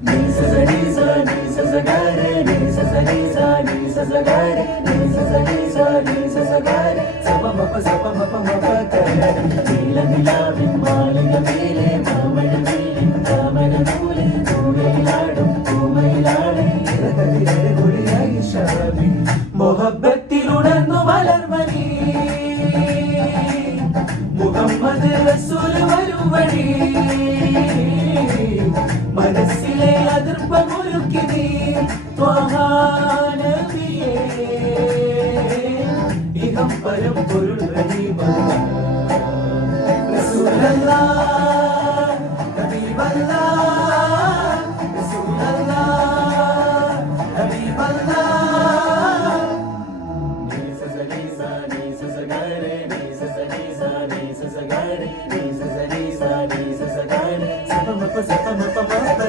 ni sa sa ni sa ni sa sa ga re ni sa sa ni sa ni sa sa ga re ni sa sa ni sa ni sa sa ga re sa pa ma pa sa pa ma pa ma pa ga re നീല നിലാവിൻ മാളിക മേലെ മാമഴവില്ലിൻ താമര നൂലെ പൂവയിലാടും പൂമയിലാടെ ഇറകതിരെ കുളിയായി ഷാബി മൊഹബത്തിലുണർന്നു വളർവനി മുഹമ്മദ് റസൂൽ വരും വഴി മനസ്സിലെ അതിർപ്പമൊരുക്കി നീ